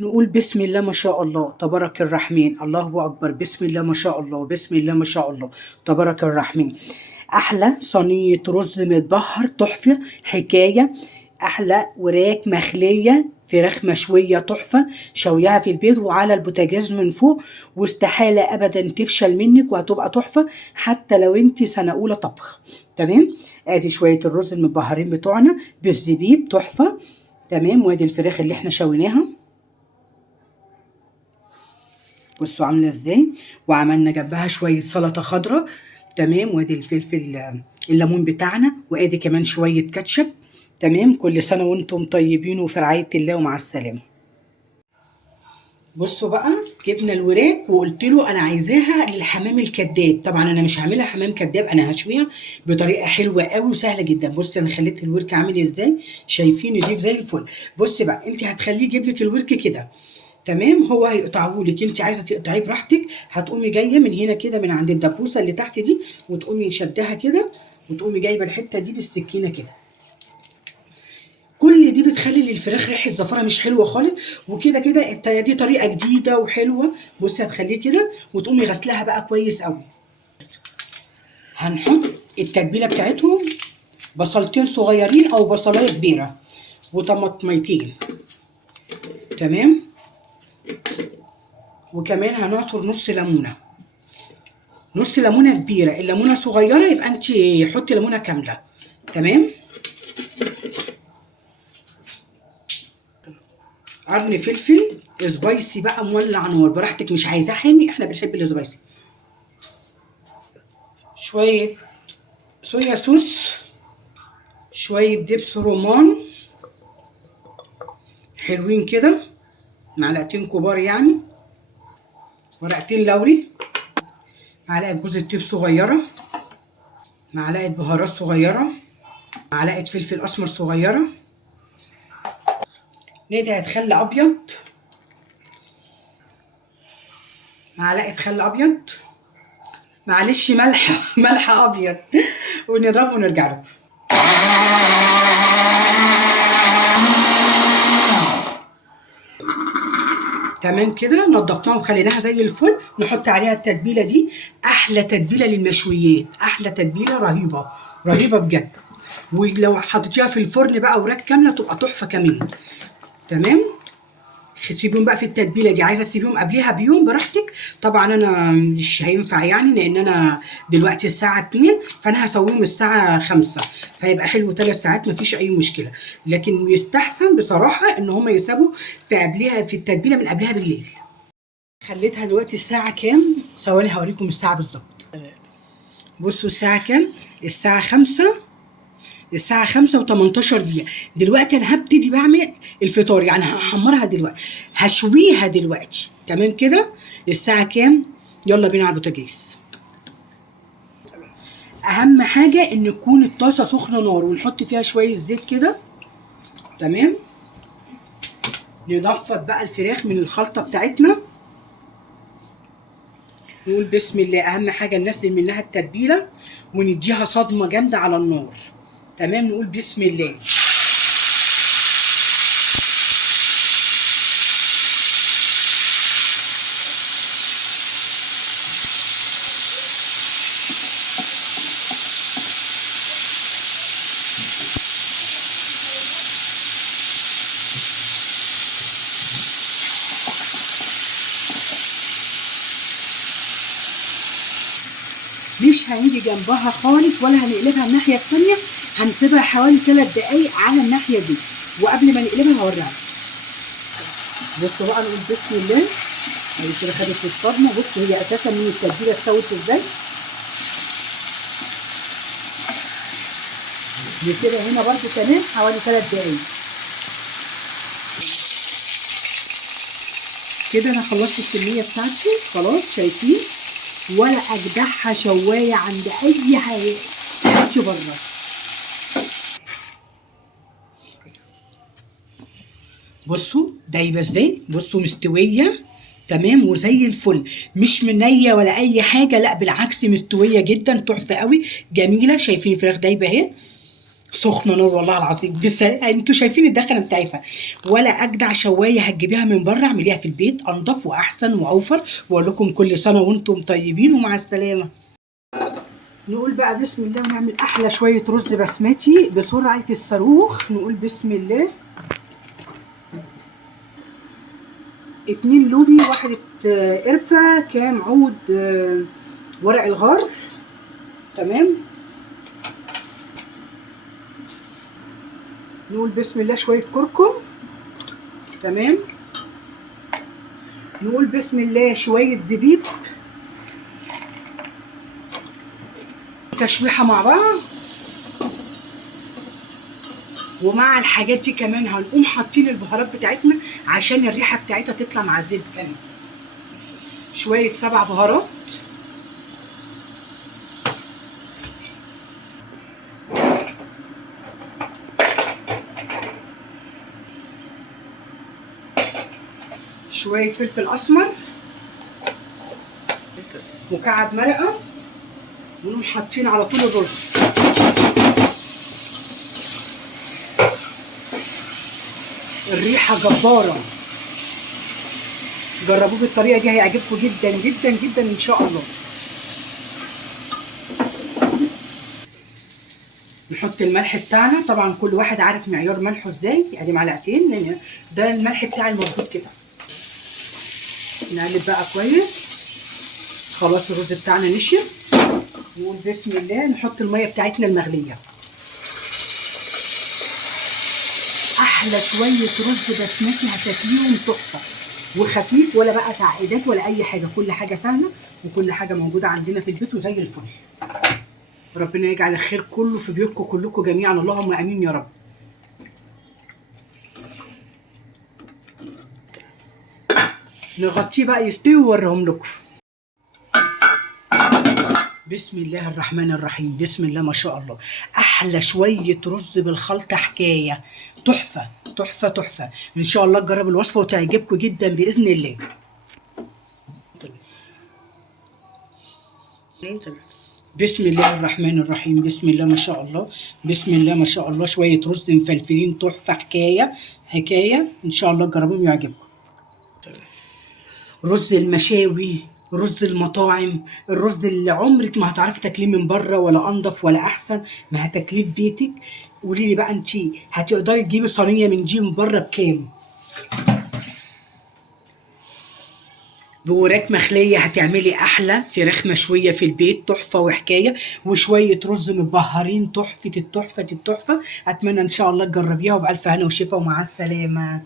نقول بسم الله ما شاء الله تبارك الرحمن، الله أكبر، بسم الله ما شاء الله، بسم الله ما شاء الله تبارك الرحمن. أحلى صينية رز متبهر تحفة حكاية. أحلى وراك مخلية، فراخ مشوية تحفة، شويها في البيت وعلى البوتاجاز من فوق، واستحالة أبدا تفشل منك وهتبقى تحفة حتى لو انت سنة أولى طبخ. تمام. ادي شوية الرز المتبهرين بتوعنا بالزبيب تحفة. تمام. وادي الفراخ اللي احنا شويناها، بصوا عامله ازاي. وعملنا جنبها شويه سلطه خضراء. تمام. وادي الفلفل الليمون بتاعنا، وادي كمان شويه كاتشب. تمام. كل سنه وانتم طيبين وفي رعايه الله ومع السلامه. بصوا بقى، جبنا الوراك وقلت له انا عايزاها للحمام الكداب. طبعا انا مش هعملها حمام كداب، انا هشويها بطريقه حلوه قوي وسهله جدا. بصي انا خليت الورك عامل ازاي، شايفين نضيف زي الفل. بصي بقى، انت هتخليه يجيب لك الورك كده. تمام. هو هيقطعه لك، انت عايزه تقطعيه براحتك. هتقومي جايه من هنا كده من عند الدبوسه اللي تحت دي، وتقومي شدها كده، وتقومي جايبه الحته دي بالسكينه كده. كل دي بتخلي للفراخ ريحه زفاره مش حلوه خالص. وكده كده دي طريقه جديده وحلوه. بصي هتخليه كده وتقومي غسلها بقى كويس قوي. هنحط التتبيله بتاعتهم، بصلتين صغيرين او بصلايه كبيره وطماطميتين. تمام. وكمان هنعصر نص ليمونه، نص ليمونه كبيره. الليمونه صغيره يبقى انت حطي ليمونه كامله. تمام. قرن فلفل سبايسي بقى مولع نار براحتك، مش عايزاه حامي، احنا بنحب السبايسي. شويه صويا صوص، شويه دبس رمان حلوين كده، معلقتين كبار يعني، ورقتين لوري، معلقه جوز الطيب صغيره، معلقه بهارات صغيره، معلقه فلفل اسمر صغيره، ندعه خل ابيض، معلقه خل ابيض، معلش ملح ملح ابيض، ونضربه ونرجع له. تمام كده، نضفناها وخليناها زي الفل. نحط عليها التتبيله دي، احلى تتبيله للمشويات، احلى تتبيله، رهيبه رهيبه بجد. ولو حطيتيها في الفرن بقى وراك كامله تبقى تحفه كمان. تمام. سيبيهم بقى في التتبيله دي، عايزه تسيبيهم قبلها بيوم براحتك. طبعا انا مش هينفع يعني، لان انا دلوقتي الساعه 2، فانا هسويهم الساعه 5، فيبقى حلو 3 ساعات مفيش اي مشكله. لكن يستحسن بصراحه ان هم يسابوا في قبلها في التتبيله من قبلها بالليل. خليتها دلوقتي الساعه كام؟ ثواني هوريكم الساعه بالظبط. بصوا الساعه كام، الساعه 5، الساعة 5 و18 دقيقة. دلوقتي أنا هبتدي بعمل الفطار، يعني هحمرها دلوقتي، هشويها دلوقتي. تمام كده. الساعة كام؟ يلا بينا على البوتاجاز. أهم حاجة إن تكون الطاسة سخنة نار، ونحط فيها شوية زيت كده. تمام. نضفط بقى الفراخ من الخلطة بتاعتنا. نقول بسم الله. أهم حاجة ننزل منها التتبيلة ونديها صدمة جامدة على النار. تمام. نقول بسم الله. مش هنيجي جنبها خالص ولا هنقلبها الناحية التانية، هنسيبها حوالي 3 دقايق على الناحية دي، وقبل ما نقلبها هوريها. بصوا بقى، نقول بسم الله. هي كده خدت الصدمة. بصوا هي أساسا من التتبيلة استوت ازاي. نسيبها هنا برضه كمان حوالي 3 دقايق. كده أنا خلصت الكمية بتاعتي خلاص، شايفين؟ ولا أجدعها شواية عند أي حاجة تمشي بره. بصوا دايبه ازاي، بصوا مستويه. تمام. وزي الفل، مش منيه ولا اي حاجه، لا بالعكس مستويه جدا، تحفه قوي، جميله. شايفين الفراخ دايبه اهي. سخنه نار والله العظيم. بس انتوا شايفين الدخنه بتاعتها، ولا اجدع شوايه هتجيبيها من بره اعمليها في البيت، انضف واحسن واوفر. واقول لكم كل سنه وانتم طيبين ومع السلامه. نقول بقى بسم الله ونعمل احلى شويه رز بسمتي بسرعه الصاروخ. نقول بسم الله. 2 لوبي، واحدة قرفة، كام عود ورق الغار. تمام. نقول بسم الله شوية كركم. تمام. نقول بسم الله شوية زبيب، تشويحة مع بعض. ومع الحاجات دي كمان هنقوم حاطين البهارات بتاعتنا عشان الريحة بتاعتها تطلع مع الزيت كمان. شوية 7 بهارات. شوية فلفل أسمر، مكعب مرقة. ونقوم حاطين على طول الرز. الريحة جبارة، جربوه بالطريقة دي هيعجبكم جدا جدا جدا إن شاء الله. نحط الملح بتاعنا، طبعا كل واحد عارف معيار ملحه ازاي، ادي معلقتين لان ده الملح بتاعي المظبوط كده. نقلب بقى كويس. خلاص الرز بتاعنا نشف. نقول بسم الله. نحط الميه بتاعتنا المغليه. احلى شويه رز بسمتي هتاكليهم تحفه وخفيف، ولا بقى تعقيدات ولا اي حاجه، كل حاجه سهله وكل حاجه موجوده عندنا في البيت وزي الفل. ربنا يجعل الخير كله في بيوتكم كلكم جميعا، اللهم امين يا رب. نغطيه بقى يستوي واوريهم لكم. بسم الله الرحمن الرحيم. بسم الله ما شاء الله. احلى شويه رز بالخلطه حكايه، تحفه تحفه تحفه. ان شاء الله تجرب الوصفه وتعجبكم جدا باذن الله. بسم الله الرحمن الرحيم. بسم الله ما شاء الله. بسم الله ما شاء الله. شويه رز مفلفلين تحفه حكايه حكايه. ان شاء الله تجربوهم يعجبكم. رز المشاوي، رز المطاعم، الرز اللي عمرك ما هتعرفي تاكليه من بره، ولا انضف ولا احسن ما هتاكليه في بيتك. قولي لي بقى انت هتقدري تجيبي صينيه من دي من بره بكام؟ بوراك مخليه هتعملي احلى فراخ مشويه في البيت تحفه وحكايه، وشويه رز مبهرين تحفه التحفه التحفه. اتمنى ان شاء الله تجربيها وبالف هنا وشفا ومع السلامه.